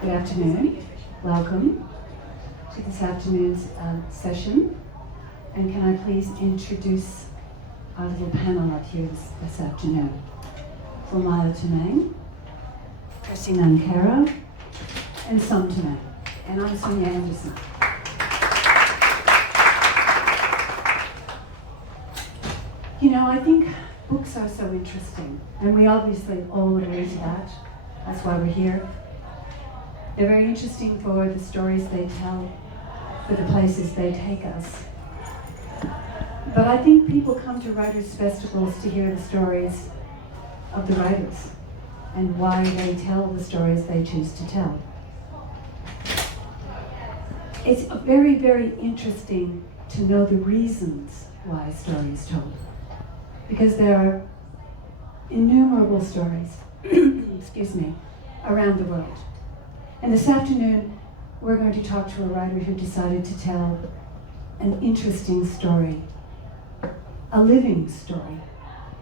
Good afternoon. Welcome to this afternoon's session. And can I please introduce our little panel up here this afternoon. Phulmaya Tamang, Kirsty Nancarrow, and Sonja. And I'm Sonja Anderson. You know, I think books are so interesting, and we obviously all agree to that. That's why we're here. They're very interesting for the stories they tell, for the places they take us. But I think people come to writers' festivals to hear the stories of the writers and why they tell the stories they choose to tell. It's very, very interesting to know the reasons why a story is told, because there are innumerable stories, excuse me, around the world. And this afternoon, we're going to talk to a writer who decided to tell an interesting story, a living story,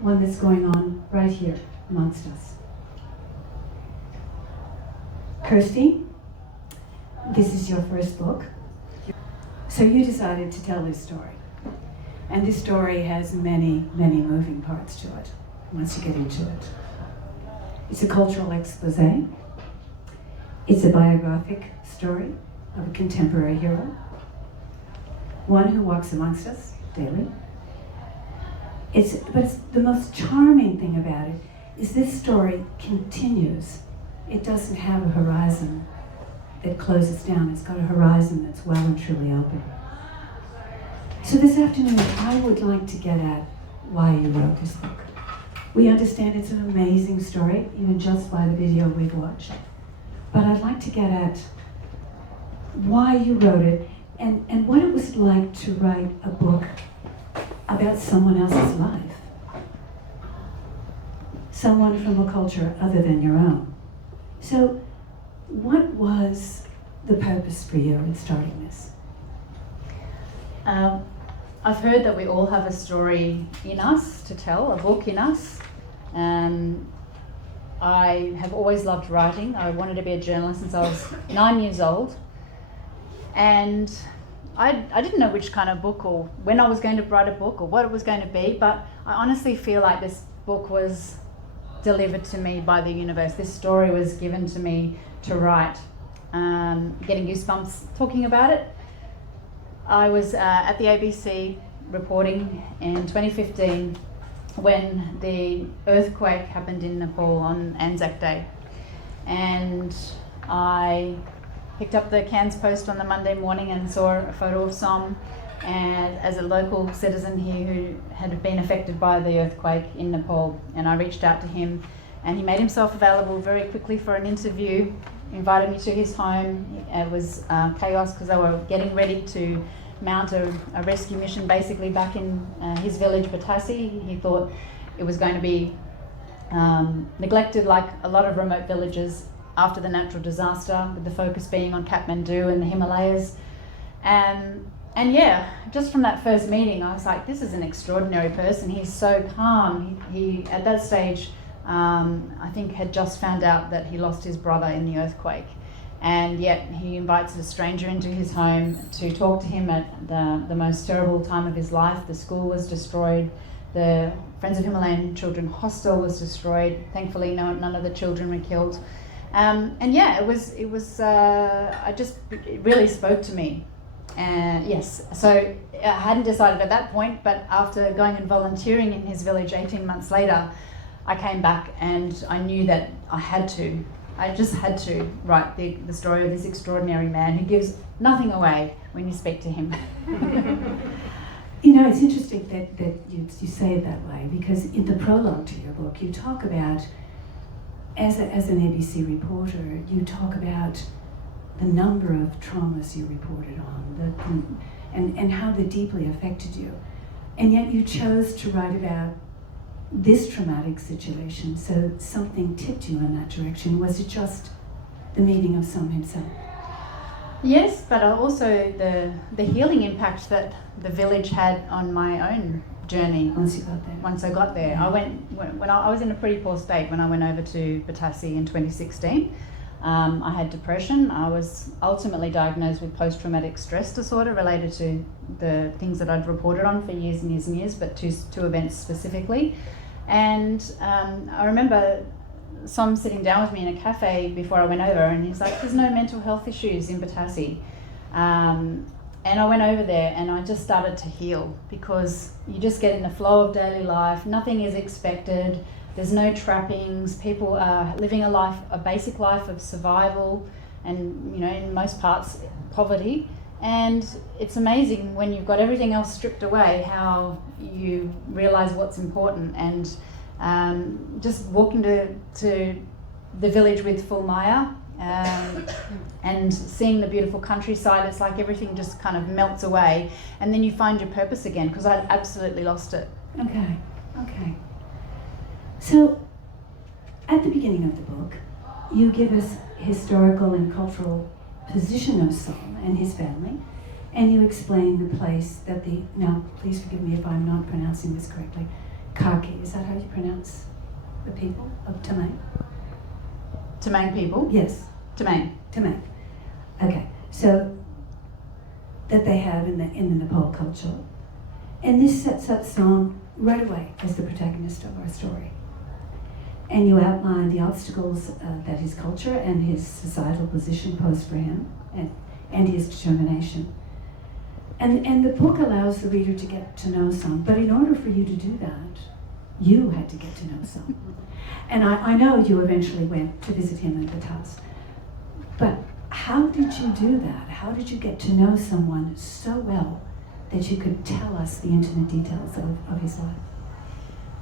one that's going on right here amongst us. Kirsty, this is your first book. So you decided to tell this story. And this story has many, many moving parts to it, once you get into it. It's a cultural expose. It's a biographic story of a contemporary hero, one who walks amongst us daily. But the most charming thing about it is this story continues. It doesn't have a horizon that closes down. It's got a horizon that's well and truly open. So this afternoon, I would like to get at why you wrote this book. We understand it's an amazing story, even just by the video we've watched. But I'd like to get at why you wrote it and what it was like to write a book about someone else's life. Someone from a culture other than your own. So what was the purpose for you in starting this? I've heard that we all have a story in us to tell, a book in us. I have always loved writing. I wanted to be a journalist since I was 9 years old. And I didn't know which kind of book or when I was going to write a book or what it was going to be, but I honestly feel like this book was delivered to me by the universe. This story was given to me to write. Getting goosebumps talking about it. I was at the ABC reporting in 2015 when the earthquake happened in Nepal on Anzac Day. And I picked up the Cairns Post on the Monday morning and saw a photo of Som, and as a local citizen here who had been affected by the earthquake in Nepal. And I reached out to him, and he made himself available very quickly for an interview, invited me to his home. It was chaos because they were getting ready to mount a rescue mission basically back in his village, Batassi. He thought it was going to be neglected like a lot of remote villages after the natural disaster, with the focus being on Kathmandu and the Himalayas. And yeah, just from that first meeting, I was like, this is an extraordinary person. He's so calm. He at that stage, I think had just found out that he lost his brother in the earthquake. And yet he invites a stranger into his home to talk to him at the most terrible time of his life. The school was destroyed. The Friends of Himalayan Children hostel was destroyed. Thankfully, none of the children were killed. And yeah, it really spoke to me. Yes, so I hadn't decided at that point, but after going and volunteering in his village 18 months later, I came back and I knew that I just had to write the story of this extraordinary man who gives nothing away when you speak to him. You know, it's interesting that you say it that way, because in the prologue to your book, you talk about, as an ABC reporter, you talk about the number of traumas you reported on, and how they deeply affected you. And yet you chose to write about this traumatic situation, so something tipped you in that direction. Was it just the meeting of Som himself? Yes, but also the healing impact that the village had on my own journey. Once you got there? Once I got there. I went, when I was in a pretty poor state when I went over to Batassi in 2016. I had depression. I was ultimately diagnosed with post-traumatic stress disorder related to the things that I'd reported on for years and years and years, but two events specifically. And I remember Som sitting down with me in a cafe before I went over, and he's like, there's no mental health issues in Batassi. And I went over there and I just started to heal, because you just get in the flow of daily life, nothing is expected, there's no trappings, people are living a basic life of survival and, you know, in most parts, poverty. And it's amazing when you've got everything else stripped away, how you realise what's important. And just walking to the village with Phulmaya, and seeing the beautiful countryside, it's like everything just kind of melts away, and then you find your purpose again, because I'd absolutely lost it. Okay. So, at the beginning of the book, you give us historical and cultural position of Som and his family, and you explain the place that now please forgive me if I'm not pronouncing this correctly, Kaki, is that how you pronounce the people of Tamang? Tamang people? Yes. Tamang. Okay, so that they have in the Nepal culture. And this sets up Som right away as the protagonist of our story. And you outline the obstacles that his culture and his societal position pose for him, and his determination. And the book allows the reader to get to know Som, but in order for you to do that, you had to get to know Som. And I know you eventually went to visit him in Batas. But how did you do that? How did you get to know someone so well that you could tell us the intimate details of his life?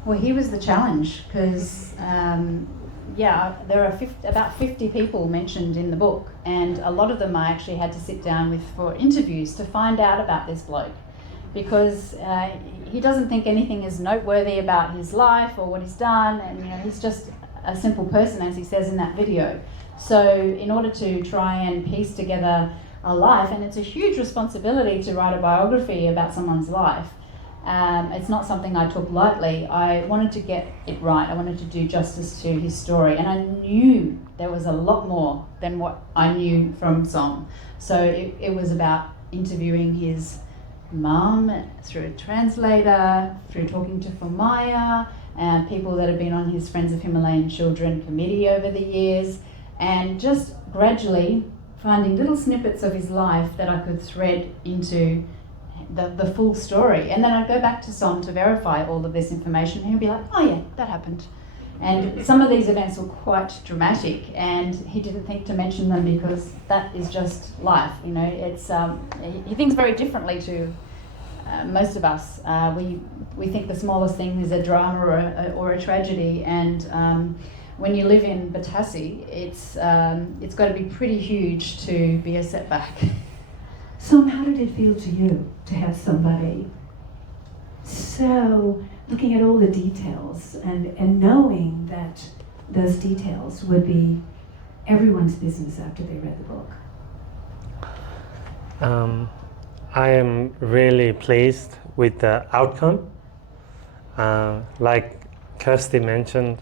Well, he was the challenge, because there are about 50 people mentioned in the book, and a lot of them I actually had to sit down with for interviews to find out about this bloke, because he doesn't think anything is noteworthy about his life or what he's done, and you know, he's just a simple person, as he says in that video. So in order to try and piece together a life, and it's a huge responsibility to write a biography about someone's life, it's not something I took lightly. I wanted to get it right. I wanted to do justice to his story, and I knew there was a lot more than what I knew from Som. So it was about interviewing his mum through a translator, through talking to Phulmaya, and people that have been on his Friends of Himalayan Children committee over the years, and just gradually finding little snippets of his life that I could thread into the full story. And then I'd go back to Som to verify all of this information, and he'd be like, oh yeah, that happened. And some of these events were quite dramatic, and he didn't think to mention them because that is just life, you know. It's he thinks very differently to most of us. We think the smallest thing is a drama or a tragedy, and when you live in Batassi, it's got to be pretty huge to be a setback. Som, how did it feel to you to have somebody so looking at all the details and knowing that those details would be everyone's business after they read the book? I am really pleased with the outcome. Like Kirsty mentioned,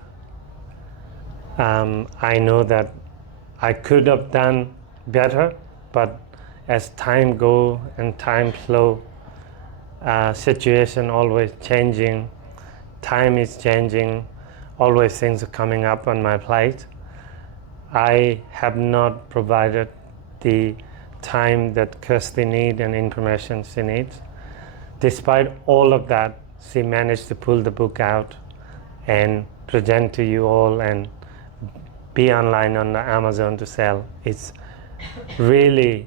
I know that I could have done better, but as time go and time flow, situation always changing, time is changing, always things are coming up on my plate. I have not provided the time that Kirsty needs and information she needs. Despite all of that, she managed to pull the book out and present to you all and be online on the Amazon to sell. It's really,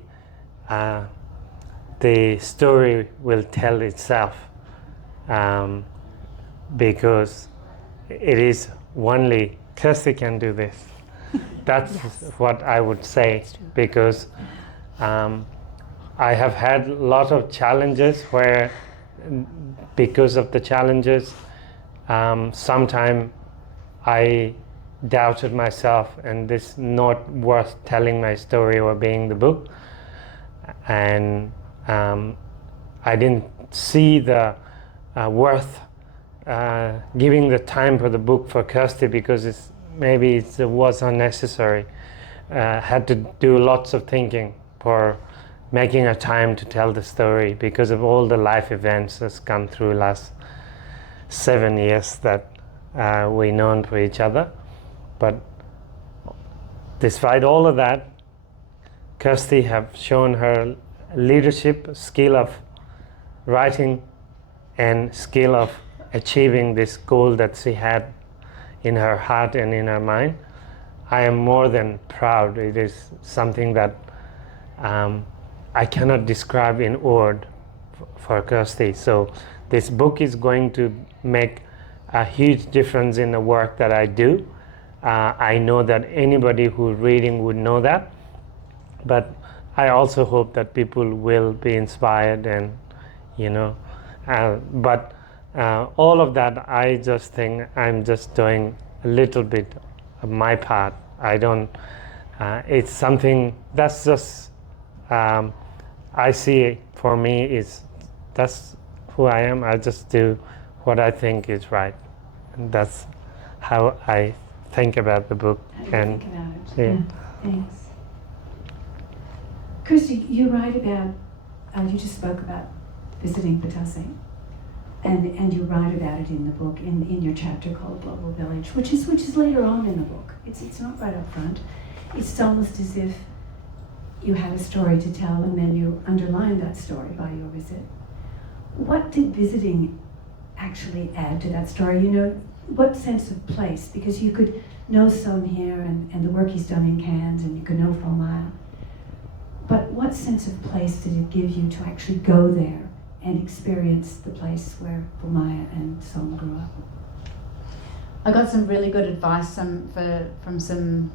the story will tell itself, because it is only Kirsty can do this. That's yes. What I would say, because I have had a lot of challenges where, because of the challenges, sometimes I doubted myself and this not worth telling my story or being the book, and I didn't see the worth giving the time for the book for Kirsty, because it was unnecessary. had to do lots of thinking for making a time to tell the story because of all the life events that's come through last 7 years that we known for each other. But despite all of that, Kirsty have shown her leadership, skill of writing, and skill of achieving this goal that she had in her heart and in her mind. I am more than proud. It is something that I cannot describe in word for Kirsty. So this book is going to make a huge difference in the work that I do. I know that anybody who's reading would know that, but I also hope that people will be inspired and, but all of that, I just think I'm just doing a little bit of my part. I don't, it's something that's just, I see for me that's who I am. I just do what I think is right. And that's how I think about the book. How you think about it. Yeah. Thanks. Kirsty, you write about, you just spoke about visiting Batase, and you write about it in the book, in your chapter called Global Village, which is later on in the book. It's not right up front. It's almost as if you had a story to tell and then you underlined that story by your visit. What did visiting actually add to that story? What sense of place? Because you could know Son here and the work he's done in Cairns, and you could know Phulmaya. But what sense of place did it give you to actually go there and experience the place where Phulmaya and Sonja grew up? I got some really good advice from some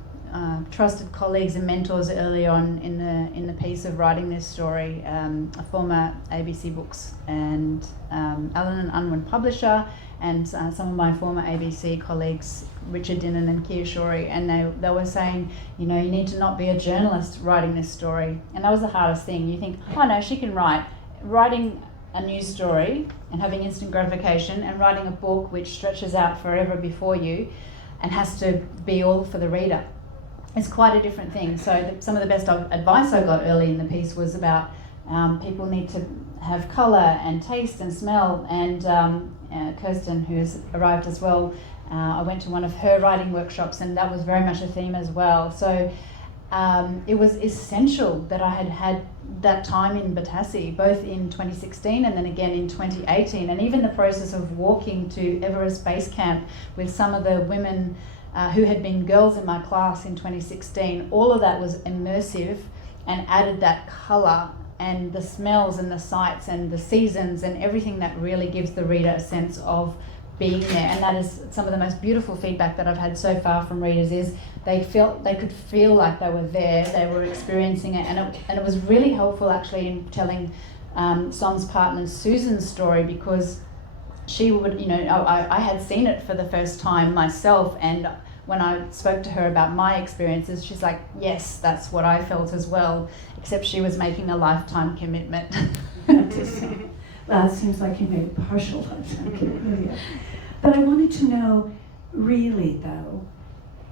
trusted colleagues and mentors early on in the piece of writing this story. A former ABC Books and Allen and Unwin publisher, and some of my former ABC colleagues, Richard Dinnan and Kirsty, and they were saying, you need to not be a journalist writing this story. And that was the hardest thing. You think, oh no, she can write. Writing a news story and having instant gratification, and writing a book which stretches out forever before you and has to be all for the reader, it's quite a different thing. So some of the best advice I got early in the piece was about people need to have colour and taste and smell. And Kirsten, who's arrived as well, I went to one of her writing workshops, and that was very much a theme as well. So it was essential that I had that time in Batase, both in 2016 and then again in 2018, and even the process of walking to Everest Base Camp with some of the women who had been girls in my class in 2016. All of that was immersive and added that colour and the smells and the sights and the seasons and everything that really gives the reader a sense of being there. And that is some of the most beautiful feedback that I've had so far from readers, is they could feel like they were there, they were experiencing it, and it was really helpful actually in telling Som's partner Susan's story, because she would, I had seen it for the first time myself, and when I spoke to her about my experiences, she's like, yes, that's what I felt as well, except she was making a lifetime commitment. Well, it seems like you made a partial lifetime commitment. But I wanted to know, really though,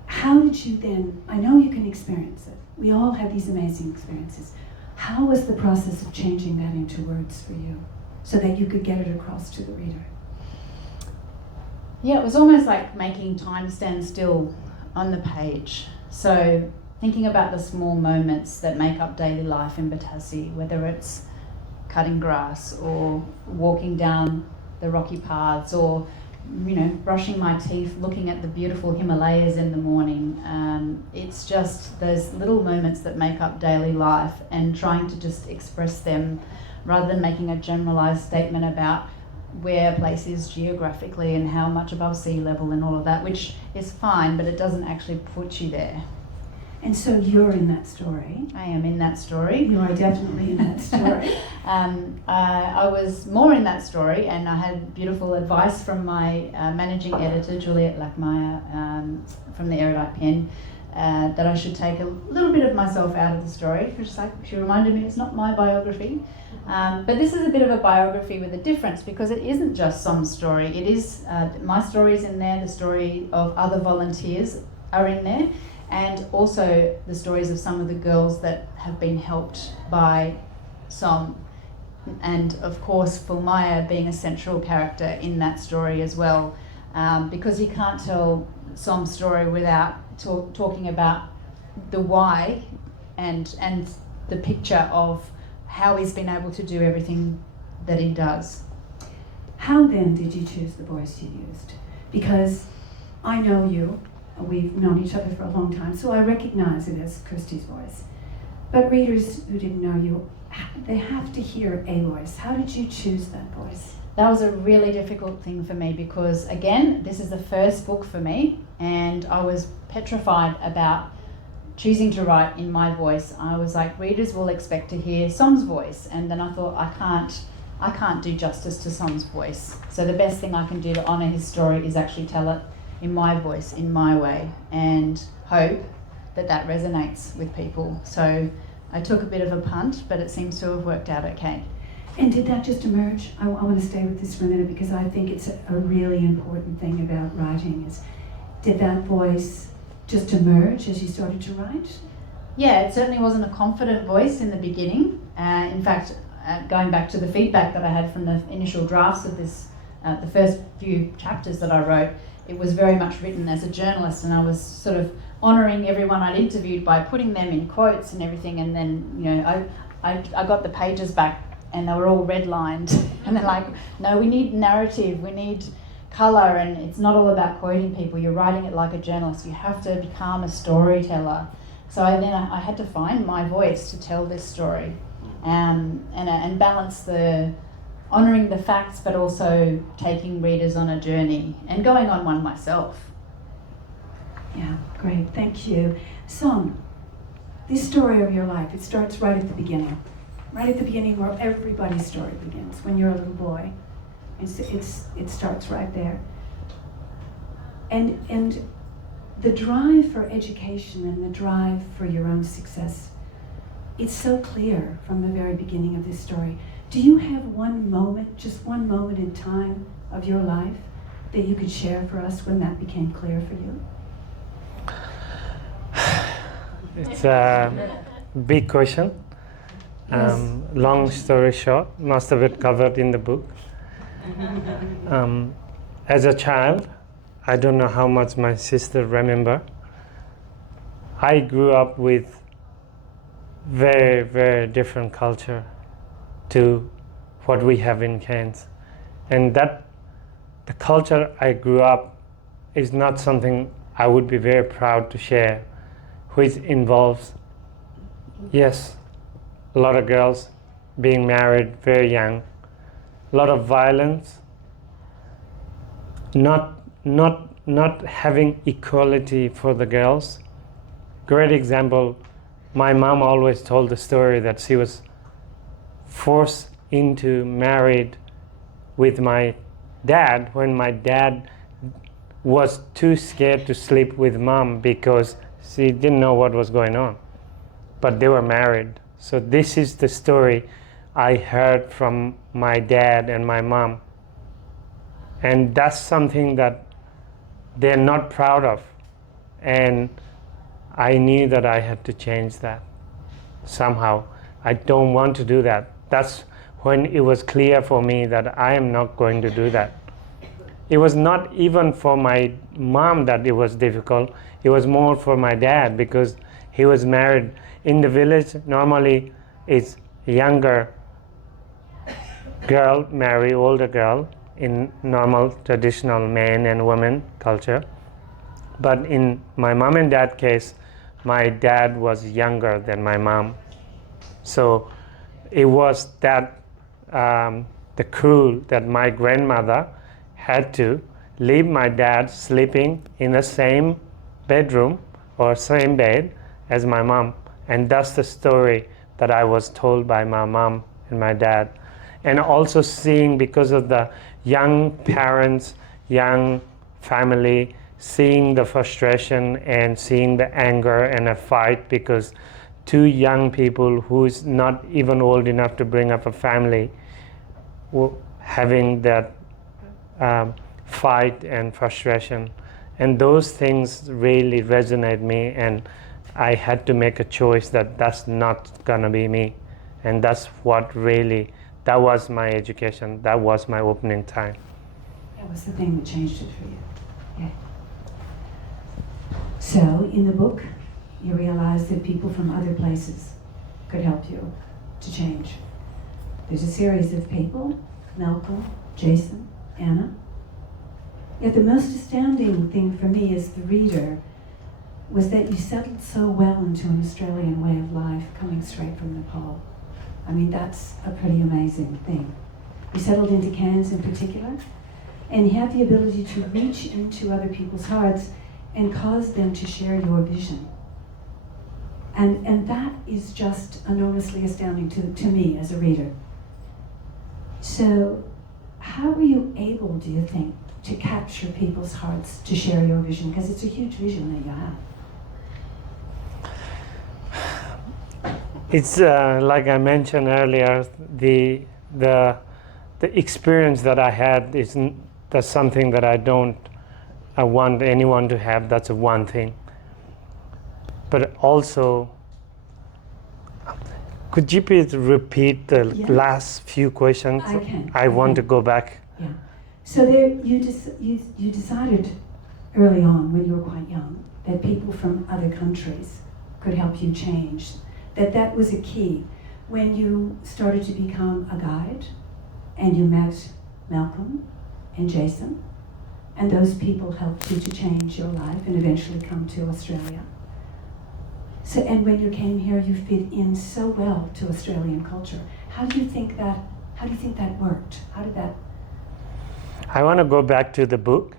how did you then, I know you can experience it, we all have these amazing experiences. How was the process of changing that into words for you, so that you could get it across to the reader? Yeah, it was almost like making time stand still on the page. So thinking about the small moments that make up daily life in Batase, whether it's cutting grass or walking down the rocky paths, or brushing my teeth, looking at the beautiful Himalayas in the morning. It's just those little moments that make up daily life, and trying to just express them rather than making a generalized statement about where a place is geographically and how much above sea level and all of that, which is fine, but it doesn't actually put you there. And so you're in that story. I am in that story. You are definitely in that story. I was more in that story, and I had beautiful advice from my managing editor, Juliet Lackmeyer, from the Erudite Pen, that I should take a little bit of myself out of the story. She reminded me it's not my biography. But this is a bit of a biography with a difference, because it isn't just some story. It is, my story is in there, the story of other volunteers are in there, and also the stories of some of the girls that have been helped by Som, and of course Phulmaya being a central character in that story as well, because you can't tell Som's story without talking about the why and the picture of how he's been able to do everything that he does. How then did you choose the voice you used? Because I know you, we've known each other for a long time, so I recognize it as Kirsty's voice. But readers who didn't know you, they have to hear a voice. How did you choose that voice? That was a really difficult thing for me because, again, this is the first book for me, and I was petrified about choosing to write in my voice. I was like, readers will expect to hear Som's voice, and then I thought, I can't do justice to Som's voice. So the best thing I can do to honour his story is actually tell it in my voice, in my way, and hope that that resonates with people. So I took a bit of a punt, but it seems to have worked out okay. And did that just emerge? I want to stay with this for a minute because I think it's a really important thing about writing is, did that voice just emerge as you started to write? Yeah, it certainly wasn't a confident voice in the beginning. In fact, going back to the feedback that I had from the initial drafts of this, the first few chapters that I wrote, it was very much written as a journalist, and I was sort of honouring everyone I'd interviewed by putting them in quotes and everything, and then, you know, I got the pages back and they were all redlined and they're like, no, we need narrative, we need colour, and it's not all about quoting people, you're writing it like a journalist, you have to become a storyteller. So I had to find my voice to tell this story, and balance the honouring the facts but also taking readers on a journey and going on one myself. Yeah, great, thank you. Som, this story of your life, it starts right at the beginning where everybody's story begins, when you're a little boy. It starts right there. And the drive for education and the drive for your own success, it's so clear from the very beginning of this story. Do you have one moment, just one moment in time of your life that you could share for us when that became clear for you? It's a big question. Yes. Long story short, most of it covered in the book. As a child, I don't know how much my sister remember. I grew up with very, very different culture to what we have in Cairns. And that the culture I grew up is not something I would be very proud to share, which involves, yes, a lot of girls being married very young, a lot of violence, not having equality for the girls. Great example, my mom always told the story that she was forced into married with my dad when my dad was too scared to sleep with mom because she didn't know what was going on, but they were married. So this is the story I heard from my dad and my mom, and that's something that they're not proud of, and I knew that I had to change that somehow. I don't want to do that. That's when it was clear for me that I am not going to do that. It was not even for my mom that it was difficult, it was more for my dad because he was married. In the village, normally it's younger girl marry older girl in normal traditional man and woman culture. But in my mom and dad case, my dad was younger than my mom. So it was that the cruel that my grandmother had to leave my dad sleeping in the same bedroom or same bed as my mom. And that's the story that I was told by my mom and my dad. And also seeing, because of the young parents, young family, seeing the frustration and seeing the anger and a fight because two young people who's not even old enough to bring up a family having that fight and frustration And those things really resonate me, and I had to make a choice that that's not gonna be me. And that's what really, that was my education, that was my opening time. That was the thing that changed it for you. Yeah. So, in the book, you realize that people from other places could help you to change. There's a series of people, Malcolm, Jason, Anna. Yet the most astounding thing for me as the reader was that you settled so well into an Australian way of life coming straight from Nepal. I mean, that's a pretty amazing thing. You settled into Cairns in particular, and you have the ability to reach into other people's hearts and cause them to share your vision. And that is just enormously astounding to me as a reader. So, how were you able, do you think, to capture people's hearts to share your vision? Because it's a huge vision that you have. It's like I mentioned earlier, the experience that I had that's something that I don't want anyone to have. That's one thing. But also, could you please repeat the last few questions? I can. I want to go back. Yeah. So there, you decided early on, when you were quite young, that people from other countries could help you change. That was a key. When you started to become a guide, and you met Malcolm and Jason, and those people helped you to change your life and eventually come to Australia. So, and when you came here, you fit in so well to Australian culture. How do you think that worked? How did that? I want to go back to the book.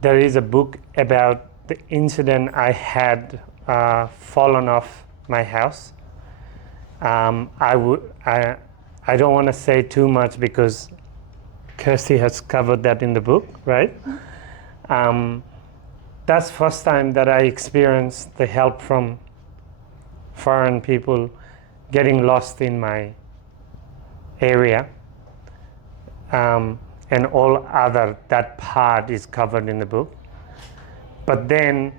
There is a book about the incident I had fallen off my house. I don't want to say too much because Kirsty has covered that in the book, right? That's first time that I experienced the help from foreign people getting lost in my area. And all other, that part is covered in the book. But then,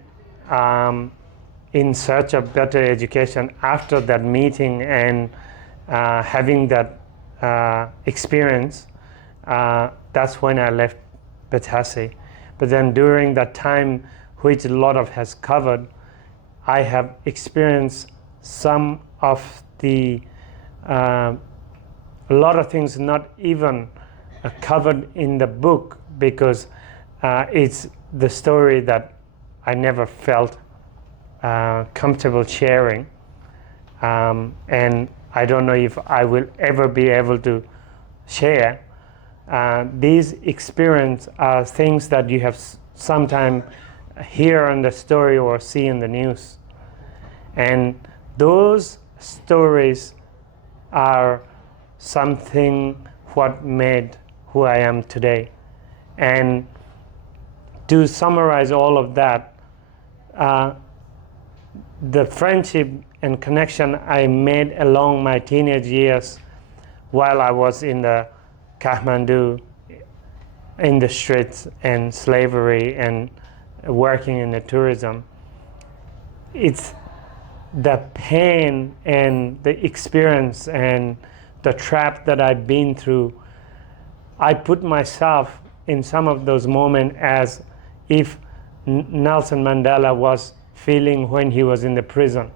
in search of better education, after that meeting and having that experience, that's when I left Batasi. But then during that time, which a lot of has covered, I have experienced some of the, a lot of things not even covered in the book because it's the story that I never felt comfortable sharing. And I don't know if I will ever be able to share. These experiences are things that you have sometimes hear in the story or see in the news. And those stories are something what made who I am today. And to summarize all of that, the friendship and connection I made along my teenage years while I was in the Kathmandu, in the streets and slavery and working in the tourism, it's the pain and the experience and the trap that I've been through. I put myself in some of those moments as if Nelson Mandela was feeling when he was in the prison.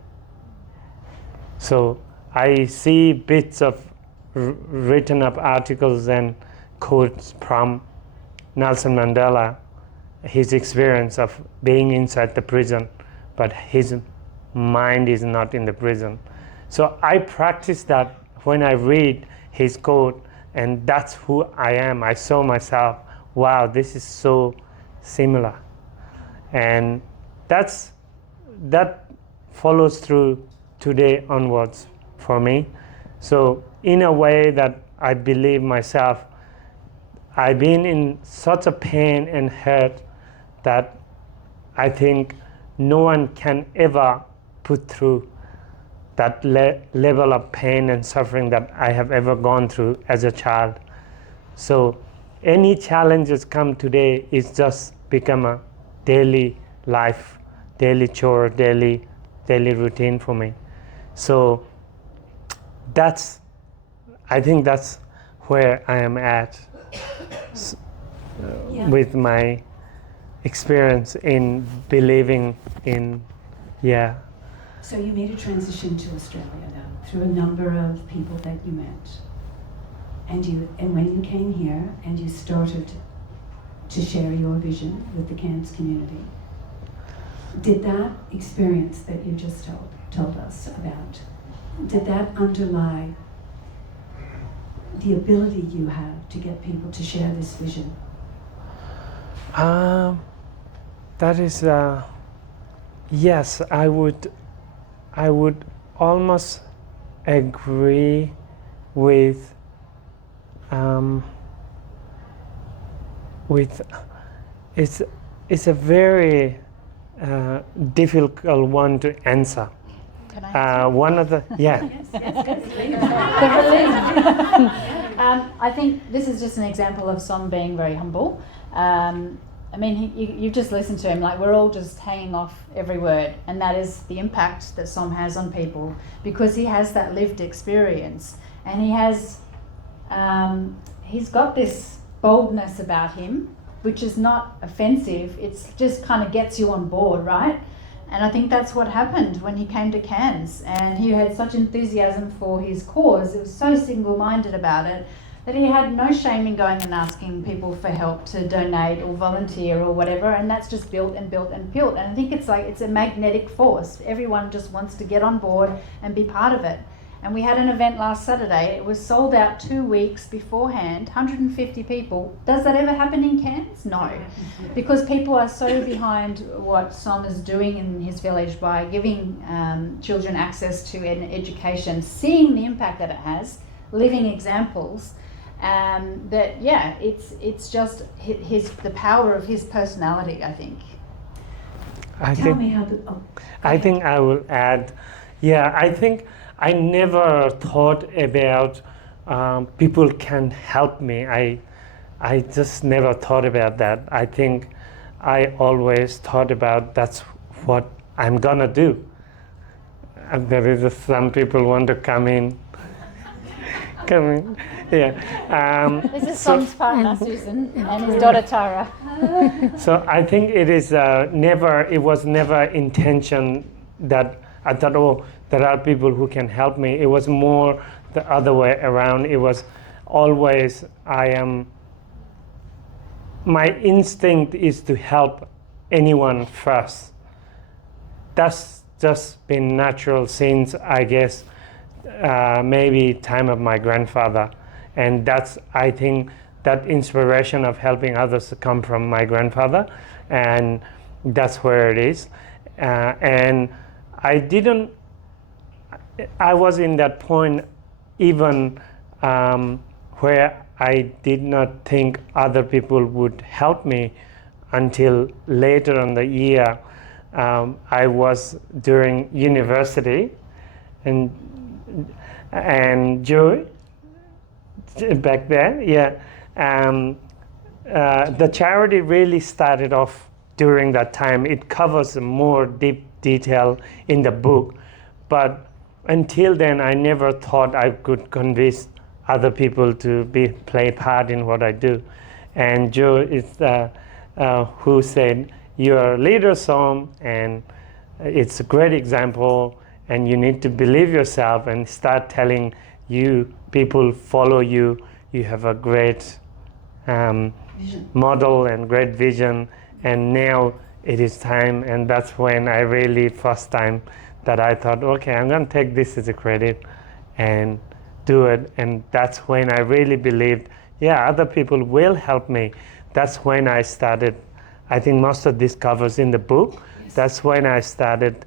So I see bits of written up articles and quotes from Nelson Mandela, his experience of being inside the prison, but his mind is not in the prison. So I practice that when I read his quote, and that's who I am. I saw myself, wow, this is so similar. And that follows through today onwards for me. So in a way that I believe myself, I've been in such a pain and hurt that I think no one can ever put through that level of pain and suffering that I have ever gone through as a child. So any challenges come today is just become a daily life, daily chore, daily routine for me. So I think that's where I am at with my experience in believing in, yeah. So you made a transition to Australia though, through a number of people that you met. And when you came here and you started to share your vision with the Cairns community, did that experience that you just told us about, did that underlie the ability you have to get people to share this vision? That is, yes, I would almost agree with it's a very difficult one to answer. Can I One of the I think this is just an example of Som being very humble. I mean, you've just listened to him, like we're all just hanging off every word, and that is the impact that Som has on people, because he has that lived experience, and he's got this boldness about him, which is not offensive, it's just kind of gets you on board, right? And I think that's what happened when he came to Cairns, and he had such enthusiasm for his cause. It was so single-minded about it that he had no shame in going and asking people for help to donate or volunteer or whatever, and that's just built and built and built. And I think it's a magnetic force. Everyone just wants to get on board and be part of it. And we had an event last Saturday. It was sold out 2 weeks beforehand, 150 people. Does that ever happen in Cairns? No. Because people are so behind what Som is doing in his village by giving children access to an education, seeing the impact that it has, living examples, it's just the power of his personality, I think. Tell me how I think I will add, I think I never thought about people can help me. I just never thought about that. I think I always thought about that's what I'm gonna do. And there is some people want to come in. This is Som's partner, Susan, and his daughter, Tara. So I think it was never intention that I thought, oh, there are people who can help me. It was more the other way around. It was always, my instinct is to help anyone first. That's just been natural since, I guess, maybe time of my grandfather. And I think that inspiration of helping others come from my grandfather, and that's where it is. And I was in that point even where I did not think other people would help me until later in the year. I was during university, and Joey, back there, the charity really started off during that time. It covers more deep detail in the book, but until then I never thought I could convince other people to play part in what I do. And Joe is who said, "You're a leader, Som, and it's a great example, and you need to believe yourself and start telling people follow you. You have a great model and great vision, and now it is time." And that's when I really, first time that I thought, okay, I'm going to take this as a credit and do it. And that's when I really believed, other people will help me. That's when I started. I think most of this covers in the book. Yes. That's when I started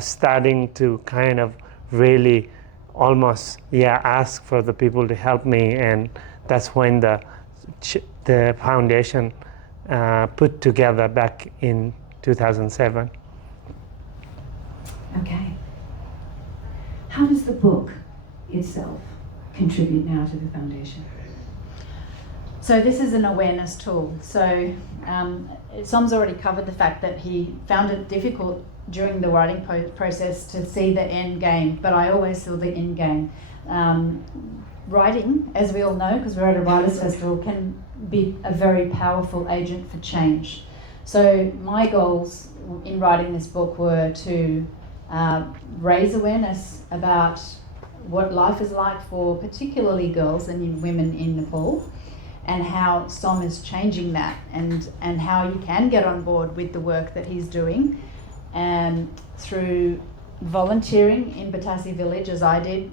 starting to kind of really almost ask for the people to help me. And that's when the foundation put together back in 2007. Okay. How does the book itself contribute now to the foundation? So this is an awareness tool. So Som's already covered the fact that he found it difficult during the writing process to see the end game, but I always saw the end game. Writing, as we all know, because we're at a writers' festival, can be a very powerful agent for change. So my goals in writing this book were to raise awareness about what life is like for particularly girls and women in Nepal, and how Som is changing that, and how you can get on board with the work that he's doing, and through volunteering in Batasi village, as I did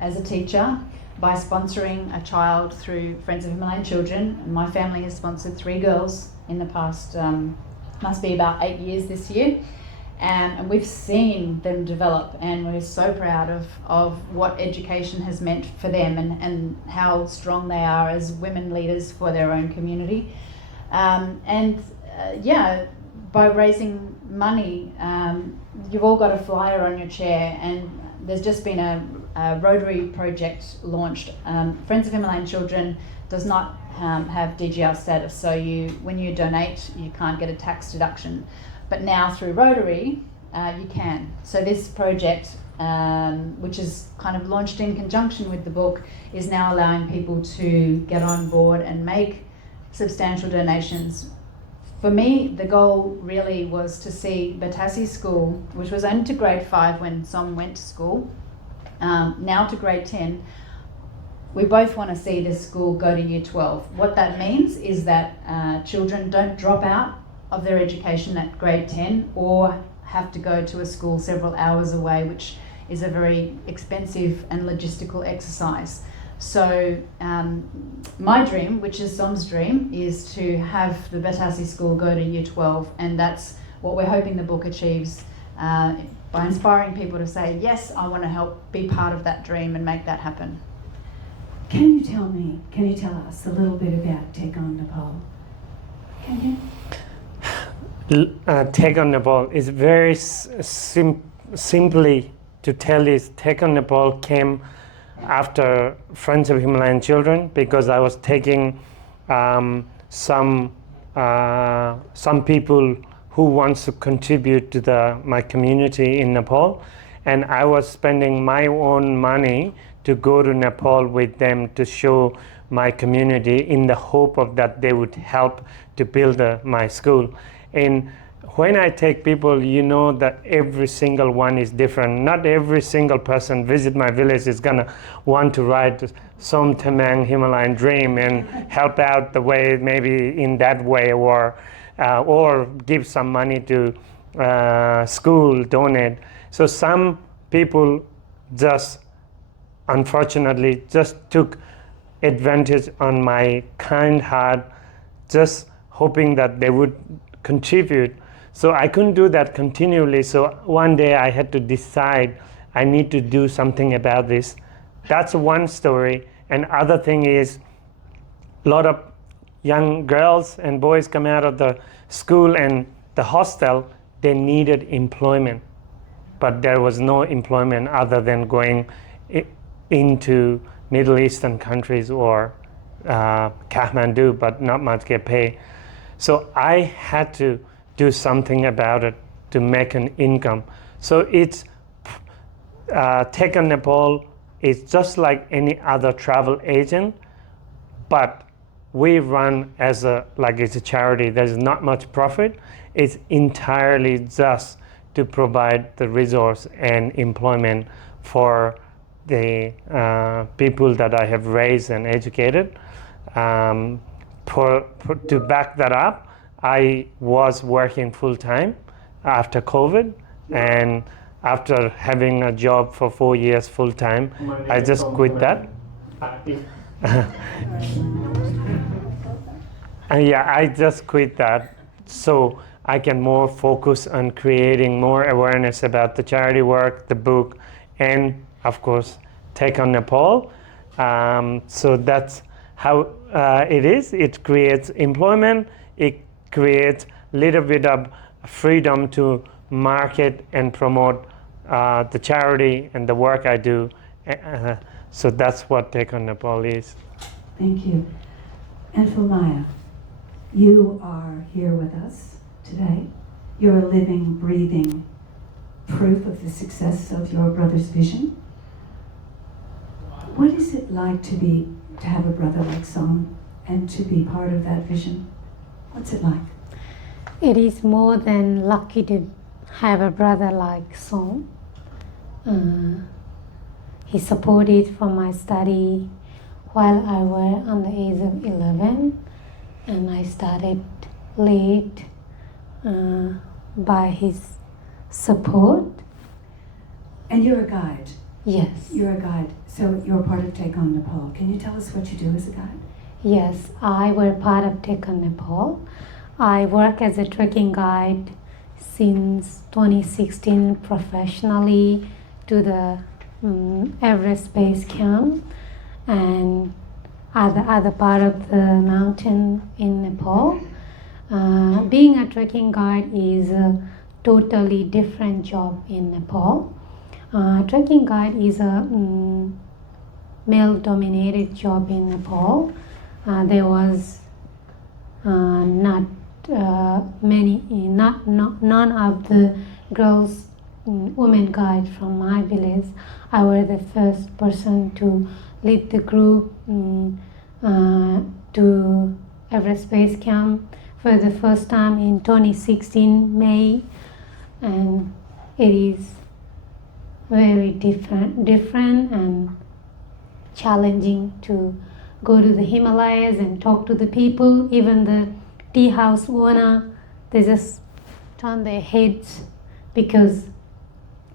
as a teacher, by sponsoring a child through Friends of Himalayan Children. And my family has sponsored 3 girls in the past, must be about 8 years this year. And we've seen them develop, and we're so proud of what education has meant for them, and how strong they are as women leaders for their own community. By raising money, you've all got a flyer on your chair, and there's just been a Rotary project launched. Friends of Himalayan Children does not have DGR status, so when you donate, you can't get a tax deduction. But now through Rotary, you can. So this project, which is kind of launched in conjunction with the book, is now allowing people to get on board and make substantial donations. For me, the goal really was to see Batasi School, which was only to grade 5 when Som went to school, now to grade 10. We both want to see this school go to year 12. What that means is that children don't drop out of their education at grade 10 or have to go to a school several hours away, which is a very expensive and logistical exercise. So my dream, which is Som's dream, is to have the Batasi school go to year 12, and that's what we're hoping the book achieves, by inspiring people to say, yes, I want to help be part of that dream and make that happen. Can you tell us a little bit about Take on Nepal? Can you? Take on Nepal is very simply to tell is Take on Nepal came after Friends of Himalayan Children, because I was taking some people who wants to contribute to my community in Nepal, and I was spending my own money to go to Nepal with them to show my community, in the hope of that they would help to build my school. And when I take people, you know that every single one is different. Not every single person visit my village is gonna want to write some Tamang Himalayan dream and help out the way, maybe in that way, or give some money to school, donate. So some people just, unfortunately, just took advantage on my kind heart, just hoping that they would contribute. So I couldn't do that continually. So one day I had to decide I need to do something about this. That's one story. And other thing is, a lot of young girls and boys come out of the school and the hostel, they needed employment. But there was no employment other than going into Middle Eastern countries or Kathmandu, but not much get paid. So I had to do something about it to make an income. So it's Take on Nepal is just like any other travel agent, but we run as it's a charity. There's not much profit. It's entirely just to provide the resource and employment for the people that I have raised and educated. To back that up, I was working full-time after COVID, and after having a job for 4 years full-time, I just quit that. I just quit that so I can more focus on creating more awareness about the charity work, the book, and of course, Take on Nepal. So that's how it is. It creates employment. It creates a little bit of freedom to market and promote the charity and the work I do. So that's what Take on Nepal is. Thank you. And Phulmaya, you are here with us today. You're a living, breathing proof of the success of your brother's vision. What is it like to have a brother like Son and to be part of that vision? What's it like? It is more than lucky to have a brother like Son. He supported for my study while I was on the age of 11, and I started late by his support. And you're a guide. Yes. You're a guide. So you're part of Take On Nepal. Can you tell us what you do as a guide? Yes, I were part of Take On Nepal. I work as a trekking guide since 2016 professionally to the Everest Base Camp and other part of the mountain in Nepal. Being a trekking guide is a totally different job in Nepal. Trekking guide is a male-dominated job in Nepal. There was none of the girls, women guide from my village. I was the first person to lead the group to Everest Base Camp for the first time in 2016 May, and it is very different and challenging to go to the Himalayas and talk to the people. Even the tea house owner, they just turn their heads because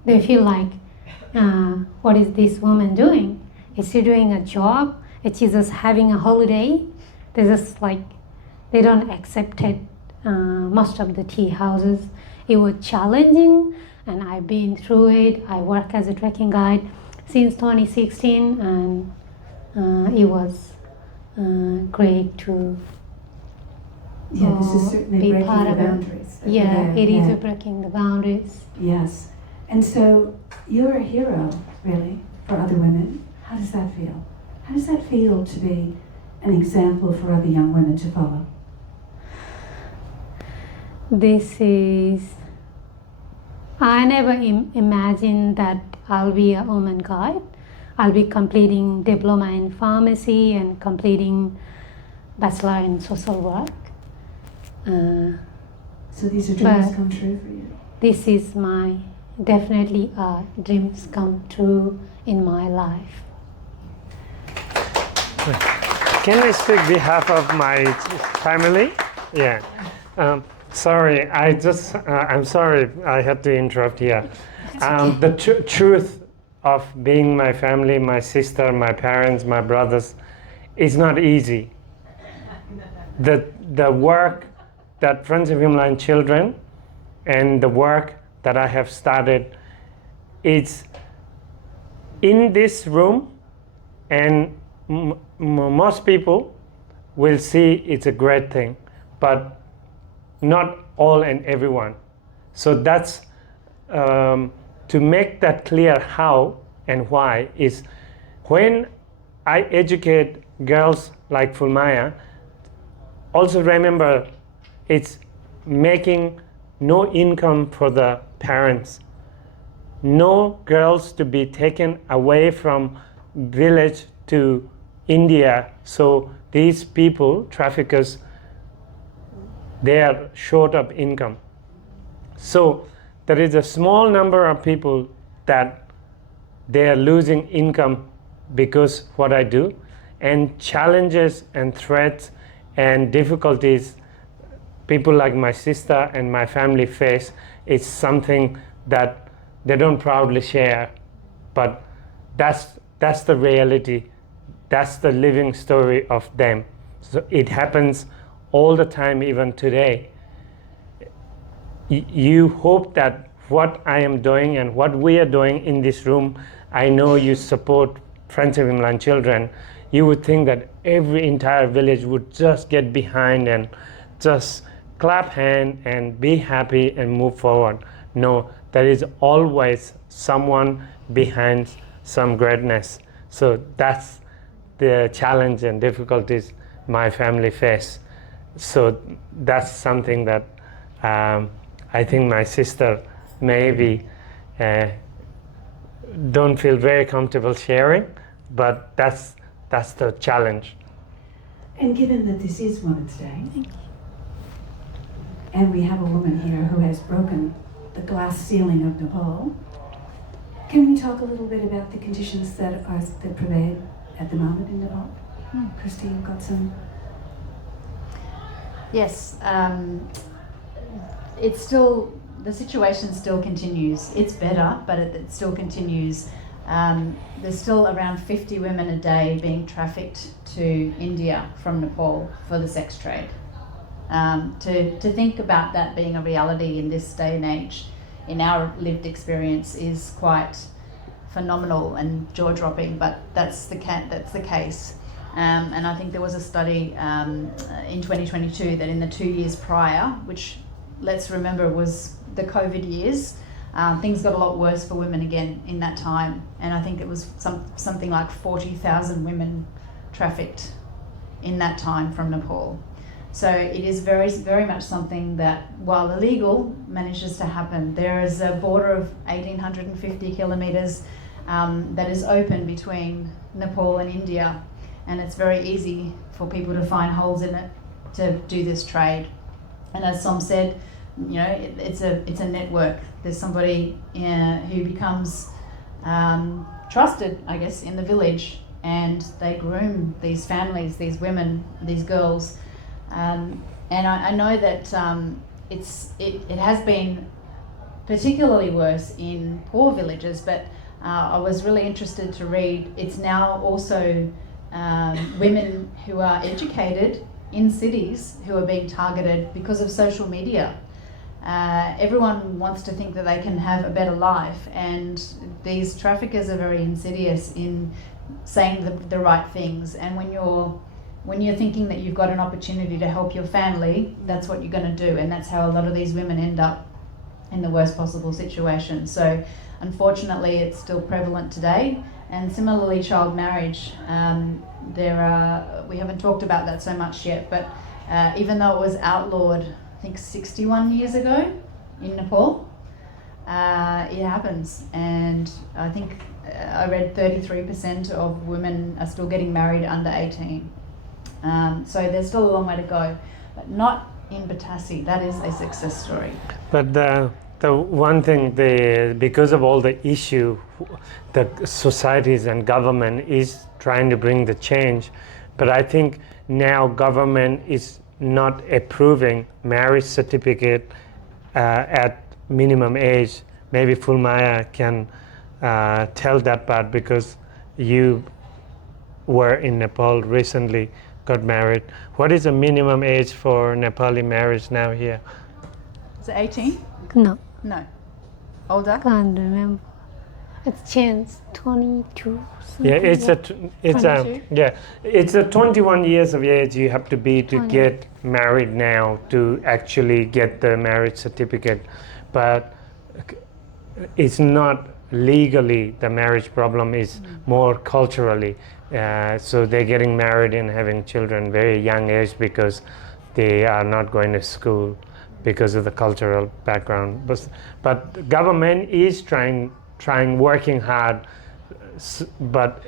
they feel like, what is this woman doing? Is she doing a job? Is she just having a holiday? They just like, they don't accept it. Most of the tea houses, it was challenging, and I've been through it. I work as a trekking guide since 2016, and it was great to this is certainly be breaking part the of it. boundaries. Yeah, it is breaking the boundaries. Yes. And so you're a hero, really, for other women. How does that feel? How does that feel to be an example for other young women to follow? This is, I never imagined that I'll be a woman guide. I'll be completing diploma in pharmacy and completing bachelor in social work. So these are dreams come true for you? This is my, definitely dreams come true in my life. Can I speak behalf of my family? Yeah. Sorry, I'm sorry I had to interrupt here. The truth of being my family, my sister, my parents, my brothers, is not easy. The work that Friends of Himalayan Children and the work that I have started, it's in this room, and most people will see it's a great thing, but not all and everyone. So that's to make that clear how and why is when I educate girls like Phulmaya, also remember it's making no income for the parents. No girls to be taken away from village to India. So these people, traffickers, they are short of income. So there is a small number of people that they are losing income because what I do, and challenges and threats and difficulties people like my sister and my family face is something that they don't proudly share, but that's the reality. That's the living story of them. So it happens all the time, even today. You hope that what I am doing and what we are doing in this room, I know you support Friends of Himalayan Children. You would think that every entire village would just get behind and just clap hand and be happy and move forward. No, there is always someone behind some greatness. So that's the challenge and difficulties my family face. So that's something that I think my sister maybe don't feel very comfortable sharing, but that's the challenge. And given that this is Women's Day, and we have a woman here who has broken the glass ceiling of Nepal, can we talk a little bit about the conditions that prevail at the moment in Nepal? Kirsty, you've got some. Yes, it's still, the situation still continues. It's better, but it still continues. There's still around 50 women a day being trafficked to India from Nepal for the sex trade. To think about that being a reality in this day and age, in our lived experience, is quite phenomenal and jaw-dropping, but that's the case. And I think there was a study in 2022 that in the 2 years prior, which let's remember was the COVID years, things got a lot worse for women again in that time. And I think it was something like 40,000 women trafficked in that time from Nepal. So it is very, very much something that, while illegal, manages to happen. There is a border of 1,850 kilometres that is open between Nepal and India, and it's very easy for people to find holes in it to do this trade. And as Som said, you know, it's a network. There's somebody who becomes trusted, I guess, in the village, and they groom these families, these women, these girls. And I know that it has been particularly worse in poor villages, but I was really interested to read it's now also women who are educated in cities who are being targeted because of social media. Everyone wants to think that they can have a better life, and these traffickers are very insidious in saying the right things. And when you're thinking that you've got an opportunity to help your family, that's what you're going to do, and that's how a lot of these women end up in the worst possible situation. So unfortunately it's still prevalent today. And similarly, child marriage, we haven't talked about that so much yet, but even though it was outlawed, I think 61 years ago in Nepal, it happens. And I think I read 33% of women are still getting married under 18. So there's still a long way to go, but not in Batasi. That is a success story. But the one thing, because of all the issue, the societies and government is trying to bring the change. But I think now government is not approving marriage certificate at minimum age. Maybe Phulmaya can tell that part, because you were in Nepal recently, got married. What is the minimum age for Nepali marriage now here? Is it 18? No, No. Older? can't remember. It's changed 22. Yeah, it's 21 years of age you have to be to 20. get married now, to actually get the marriage certificate. But it's not legally the marriage problem, is more culturally. So they're getting married and having children very young age because they are not going to school because of the cultural background. But the government is trying, working hard, but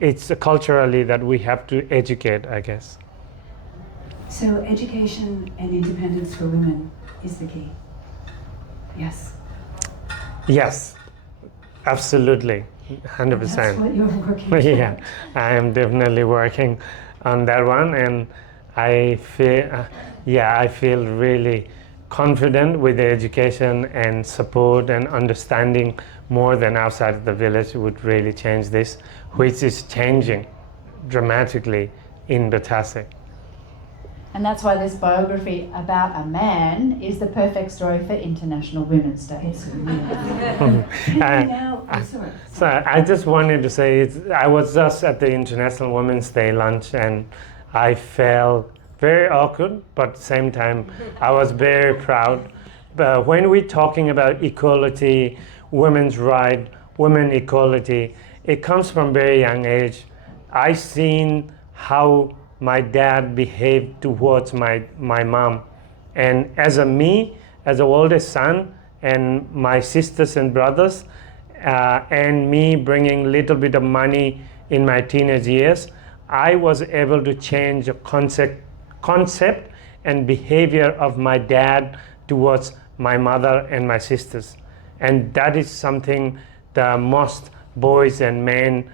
it's culturally that we have to educate, I guess. So education and independence for women is the key. Yes. Yes, absolutely, 100%. That's what you're working for. Yeah, I am definitely working on that one, and I feel really confident with the education and support and understanding more than outside of the village would really change this, which is changing dramatically in Batasi. And that's why this biography about a man is the perfect story for International Women's Day. So I just wanted to say, I was just at the International Women's Day lunch, and I felt very awkward, but at the same time, I was very proud. But when we're talking about equality, women's right, women equality, it comes from very young age. I've seen how my dad behaved towards my mom. And as the oldest son, and my sisters and brothers, and me bringing a little bit of money in my teenage years, I was able to change the concept and behavior of my dad towards my mother and my sisters. And that is something that most boys and men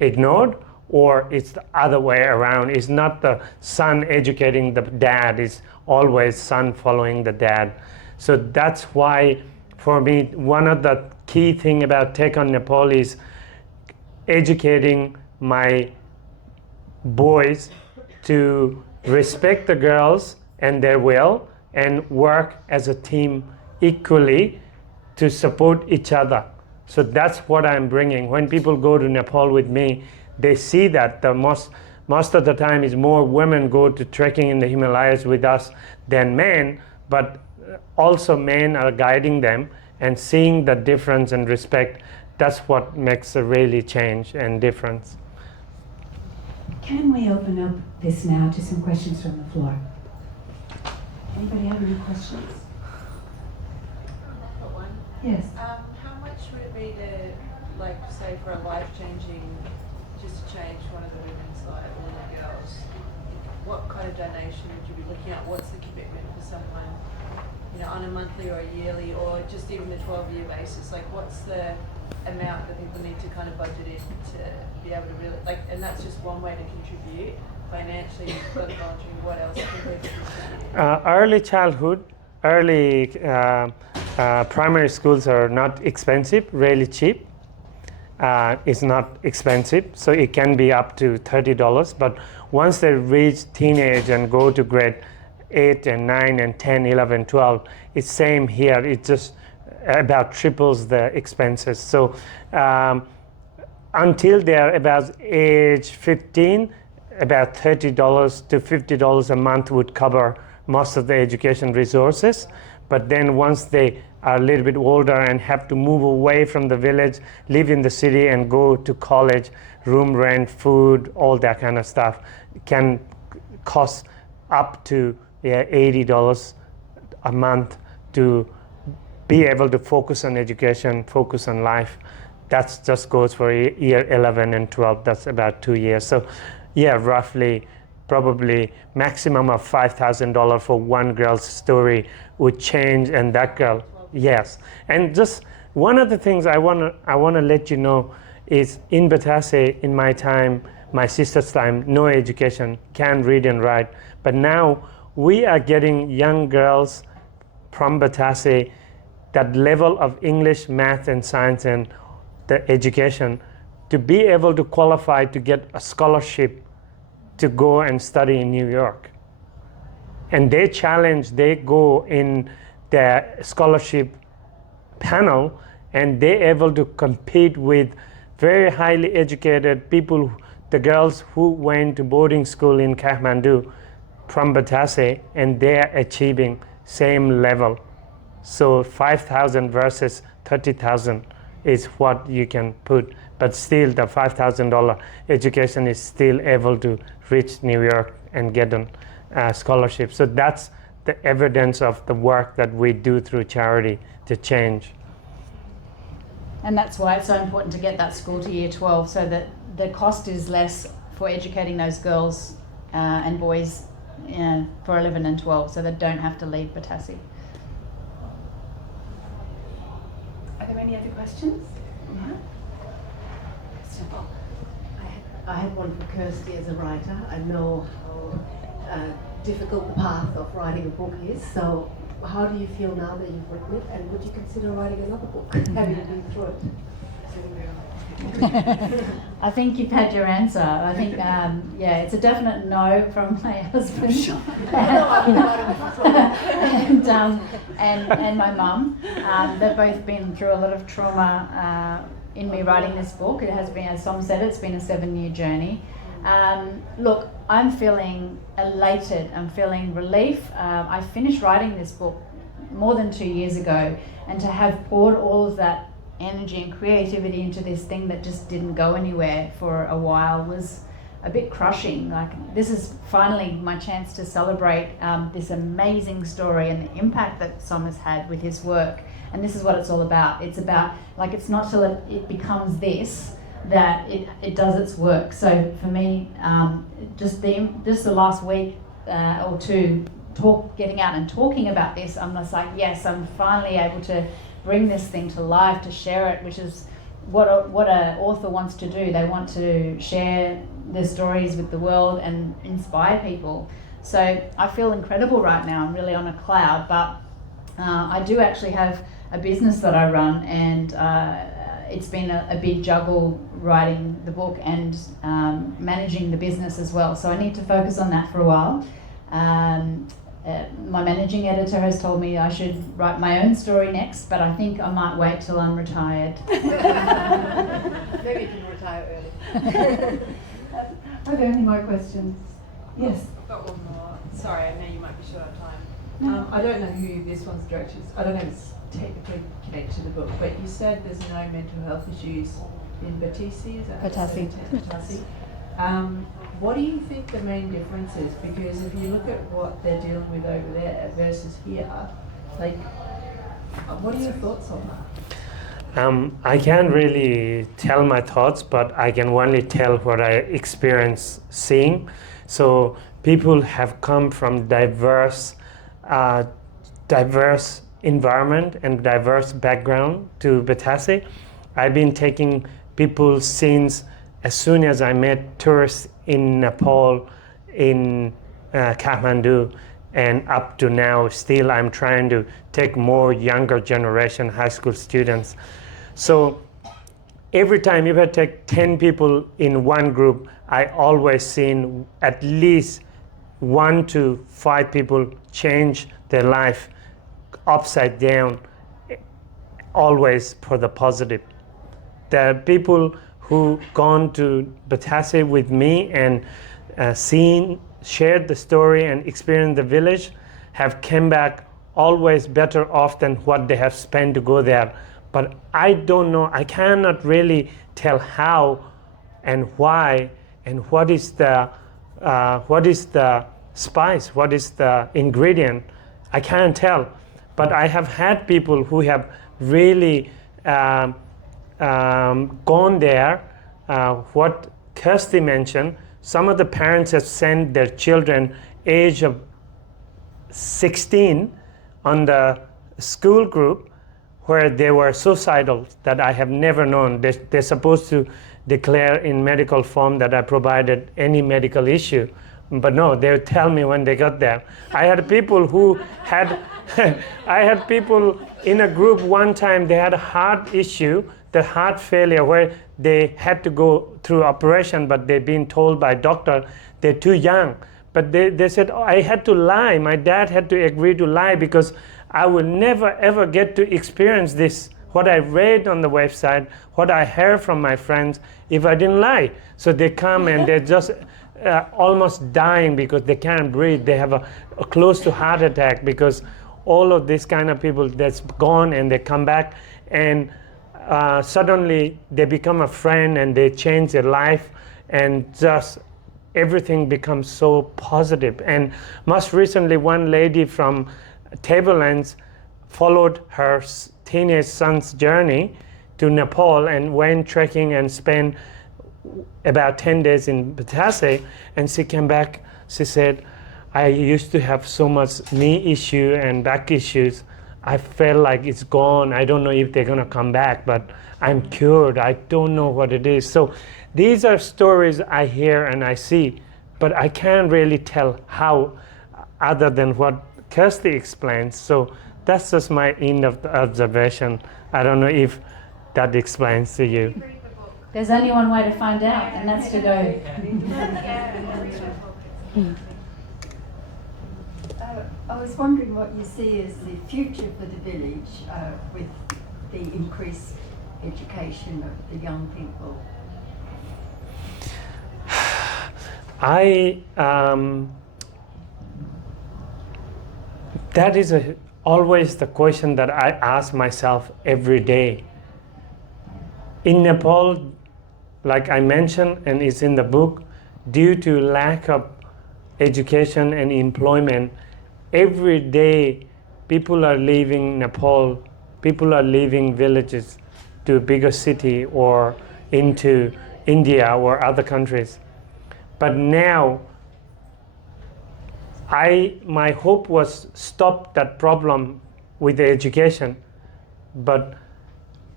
ignored, or it's the other way around. It's not the son educating the dad, it's always son following the dad. So that's why, for me, one of the key thing about Take on Nepal is educating my boys to respect the girls and their will, and work as a team equally to support each other. So that's what I'm bringing. When people go to Nepal with me, they see that the most of the time is more women go to trekking in the Himalayas with us than men, but also men are guiding them and seeing the difference and respect. That's what makes a really change and difference. Can we open up this now to some questions from the floor? Anybody have any questions? One. Yes. How much would it be to, like, say, for a life-changing, just to change one of the women's life or the girls? What kind of donation would you be looking at? What's the commitment for someone, on a monthly or a yearly, or just even a 12-year basis? Like, what's the amount that people need to kind of budget in to be able to really, and that's just one way to contribute financially. You've got volunteering. What else can people contribute? Early childhood, early primary schools are not expensive, really cheap. It's not expensive, so it can be up to $30. But once they reach teenage and go to grade 8 and 9 and 10, 11, 12, it's same here. It just about triples the expenses. So until they're about age 15, about $30 to $50 a month would cover most of the education resources. But then once they are a little bit older and have to move away from the village, live in the city and go to college, room rent, food, all that kind of stuff can cost up to $80 a month to be able to focus on education, focus on life. That just goes for year 11 and 12. That's about 2 years. So yeah, roughly, probably maximum of $5,000 for one girl's story would change, and that girl, yes. And just one of the things I wanna let you know is in Batase, in my time, my sister's time, no education, can't read and write. But now we are getting young girls from Batase that level of English, math, and science and the education to be able to qualify to get a scholarship to go and study in New York. And they go in their scholarship panel, and they're able to compete with very highly educated people, the girls who went to boarding school in Kathmandu from Batase, and they're achieving same level. So 5,000 versus 30,000 is what you can put, but still the $5,000 education is still able to reach New York and get a scholarship. So that's the evidence of the work that we do through charity to change. And that's why it's so important to get that school to year 12, so that the cost is less for educating those girls and boys for 11 and 12, so they don't have to leave Batase. Are there any other questions? No? I had one for Kirsty as a writer. I know how difficult the path of writing a book is. So how do you feel now that you've written it? And would you consider writing another book, having been through it? I think you've had your answer. I think, it's a definite no from my husband and my mum. They've both been through a lot of trauma in me writing this book. It has been, as Som said, it's been a 7-year journey. Look, I'm feeling elated. I'm feeling relief. I finished writing this book more than 2 years ago, and to have poured all of that energy and creativity into this thing that just didn't go anywhere for a while was a bit crushing. Like, this is finally my chance to celebrate this amazing story and the impact that Som has had with his work. And this is what it's all about. It's about, like, it's not till it becomes this that it does its work. So for me, just the last week or two, getting out and talking about this, I'm just like, yes, I'm finally able to bring this thing to life, to share it, which is what an author wants to do. They want to share their stories with the world and inspire people. So I feel incredible right now. I'm really on a cloud, but I do actually have a business that I run, and it's been a big juggle writing the book and managing the business as well. So I need to focus on that for a while. My managing editor has told me I should write my own story next, but I think I might wait till I'm retired. Maybe you can retire early. Are there any more questions? Yes. I've got one more. Sorry, I know you might be short on time. I don't know who this one's directed. I don't know if it's technically connected to the book, but you said there's no mental health issues in Batisi, is that Batasi. Batasi. What do you think the main difference is? Because if you look at what they're dealing with over there versus here, like, what are your thoughts on that? I can't really tell my thoughts, but I can only tell what I experience seeing. So people have come from diverse environment and diverse background to Batasi. I've been taking people since as soon as I met tourists in Nepal, in Kathmandu, and up to now, still I'm trying to take more younger generation high school students. So every time if I take 10 people in one group, I always seen at least 1 to 5 people change their life upside down, always for the positive. There are people who gone to Batasi with me and shared the story and experienced the village, have came back always better off than what they have spent to go there. But I don't know, I cannot really tell how and why and what is the spice, what is the ingredient. I can't tell. But I have had people who have really gone there. What Kirsty mentioned, some of the parents have sent their children age of 16 on the school group where they were suicidal that I have never known. They're supposed to declare in medical form that I provided any medical issue. But no, they would tell me when they got there. I had people who had, I had people in a group one time, they had a heart issue, the heart failure where they had to go through operation, but they've been told by doctor they're too young. But they said, oh, I had to lie. My dad had to agree to lie because I will never ever get to experience this, what I read on the website, what I heard from my friends, if I didn't lie. So they come and they're just almost dying because they can't breathe. They have a close to heart attack because all of these kind of people that's gone and they come back and suddenly they become a friend and they change their life and just everything becomes so positive. And most recently, one lady from Tablelands followed her teenage son's journey to Nepal and went trekking and spent about 10 days in Batasi, and she came back. She said, I used to have so much knee issue and back issues. I felt like it's gone. I don't know if they're going to come back, but I'm cured. I don't know what it is. So these are stories I hear and I see, but I can't really tell how other than what Kirsty explains. So that's just my end of the observation. I don't know if that explains to you. There's only one way to find out, and that's to go. I was wondering what you see as the future for the village with the increased education of the young people. That is always the question that I ask myself every day. In Nepal, like I mentioned, and it's in the book, due to lack of education and employment, every day people are leaving Nepal, people are leaving villages to a bigger city or into India or other countries. But now, my hope was stop that problem with the education. But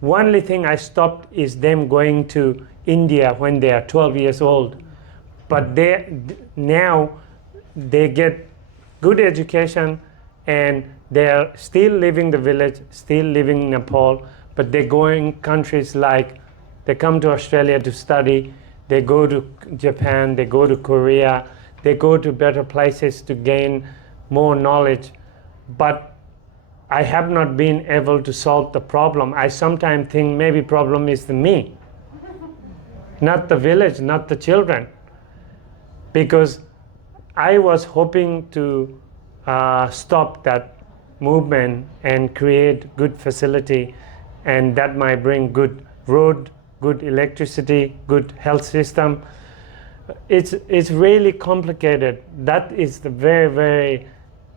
only thing I stopped is them going to India when they are 12 years old. But now they get good education and they are still living the village, still living in Nepal, but they're going countries like, they come to Australia to study, they go to Japan, they go to Korea, they go to better places to gain more knowledge. But I have not been able to solve the problem. I sometimes think maybe problem is me, not the village, not the children. Because I was hoping to stop that movement and create good facility, and that might bring good road, good electricity, good health system. It's really complicated. That is the very, very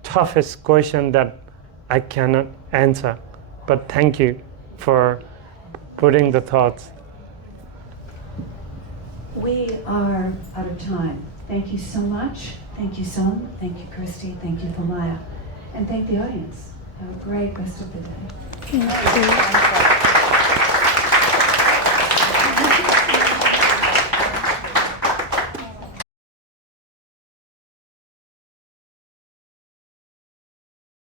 toughest question that I cannot answer. But thank you for putting the thoughts. We are out of time. Thank you so much. Thank you, Son. Thank you, Kirsty. Thank you, Phulmaya. And thank the audience. Have a great rest of the day. Thank you.